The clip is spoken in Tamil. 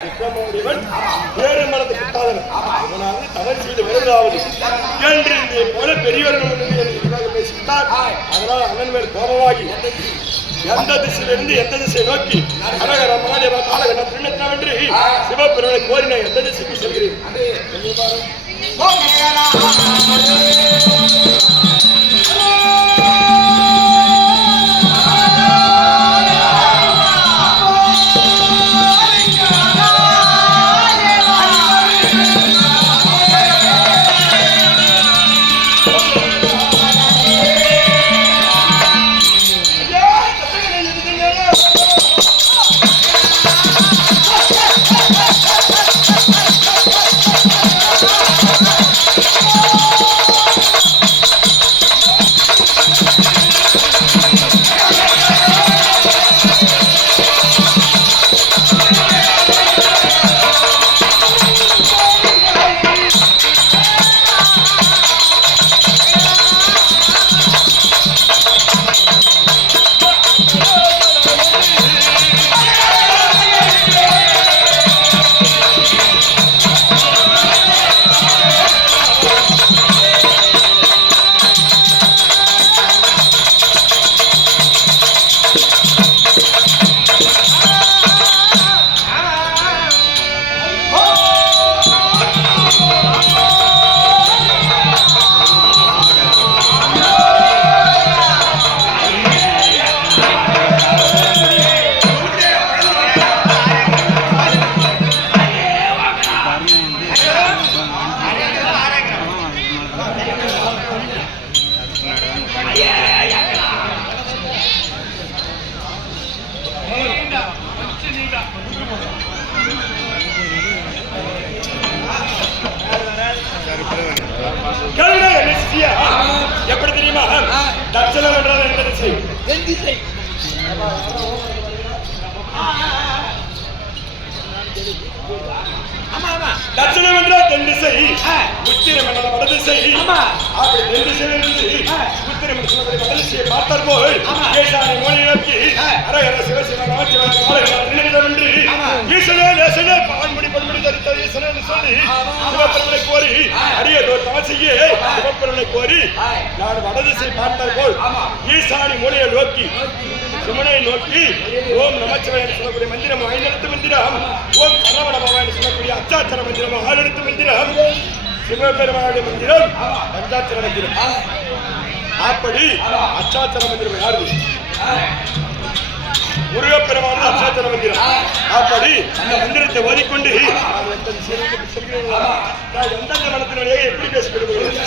விக்ரமோடிவன் வேறு மனது கிட்டாதவன் இவனாவது தவறு செய்து வருவதாவது. என்று இதை போல பெரியவர்கள் முன்னிலையில் அதனால் அண்ணன் மேல் கோபமாகி எந்த திசையிலிருந்து எந்த திசை நோக்கி அரகர மகாதேவ காலகட்ட திருநத்தினவென்று சிவபெருமனை கோரி நான் எந்த திசைக்கு செல்கிறேன்? எப்படி தெரியுமா? தட்சணம் என்றால் எந்த திசை? தென் திசை. ஆமா ஆமா. தட்சணம் என்றால் தென் திசை. உத்திரம் என்றால் வட திசை. ஆமா. அப்படி தென் திசையிலிருந்து. உத்திரம் என்று சொன்னபடி வட திசையை பார்த்தார் போல் மொழி நோக்கி. அரகர சிவசிவ நமச்சிவாய சொல்லி. சிவபெருமனை கோரி. அரியதோர் தவசையே ஆ. சிவபெருமனை கோரி. நான் வட திசை பார்த்தார் போல். ஈசானி மொழியை நோக்கி சிவனை நோக்கி ஓம் நமச்சிவாய என்று சொல்லக்கூடிய மந்திரம் ஐந்தெழுத்து மந்திரம். ஓம் சரவண என்று சொல்லக்கூடிய அச்சாச்சர மந்திரம் ஆறெழுத்து மந்திரம். சிவபெருமானுடைய மந்திரம் பஞ்சாச்சர மந்திரம். அப்படி அச்சாச்சர மந்திரம் யாரு? முருகப்பெருமான அச்சாச்சர மந்திரம் அப்படி அந்த மந்திரத்தை ஓதிக்கொண்டு செல்கிறேனோ, நான் எந்தெந்த மனத்தினுடைய எப்படி பேசிக்கொள்கிறேன்.